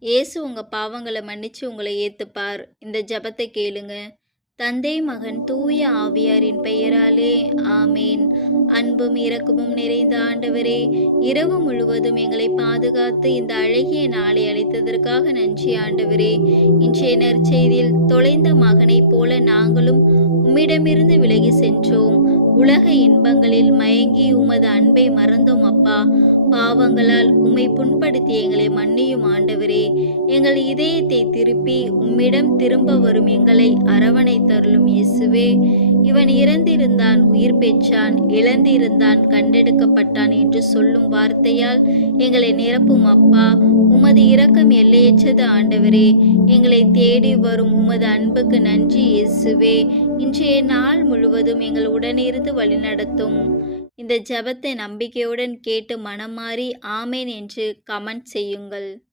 இயேசு உங்க பாவங்கள மன்னிச்சு உங்கள ஏத்துப்பார். இந்த ஜெபத்த கேளுங்க. தந்தை, மகன், தூய ஆவியாரின் பெயராலே ஆமேன். அன்பும் இரக்கமும் நிறைந்த ஆண்டவரே, இரவு முழுவதும் எங்களை பாதுகாத்து இந்த அழகிய நாளை அளித்ததற்காக நன்றி ஆண்டவரே. இன்றைய நற்செய்தியில் தொலைந்த மகனைப் போல நாங்களும் உம்மிடமிருந்து விலகி சென்றோம். உலக இன்பங்களில் மயங்கி உமது அன்பை மறந்தோம் அப்பா. பாவங்களால் உம்மை புண்படுத்தி எங்களை மன்னியும் ஆண்டவரே. எங்கள் இதயத்தை திருப்பி உம்மிடம் திரும்ப வரும் எங்களை அரவணைத்தருளும் இயேசுவே. இவன் இறந்திருந்தான், உயிர் பெற்றான், இழந்திருந்தான், கண்டெடுக்கப்பட்டான் என்று சொல்லும் வார்த்தையால் எங்களை நிரப்பும் அப்பா. உமது இரக்கம் எல்லையற்றது ஆண்டவரே. எங்களை தேடி வரும் உமது அன்புக்கு நன்றி இயேசுவே. இன்றைய நாள் முழுவதும் எங்கள் உடனிருந்து வழிநடத்தும். இந்த ஜெபத்தை நம்பிக்கையுடன் கேட்டு மனமாறி ஆமேன் என்று கமெண்ட் செய்யுங்கள்.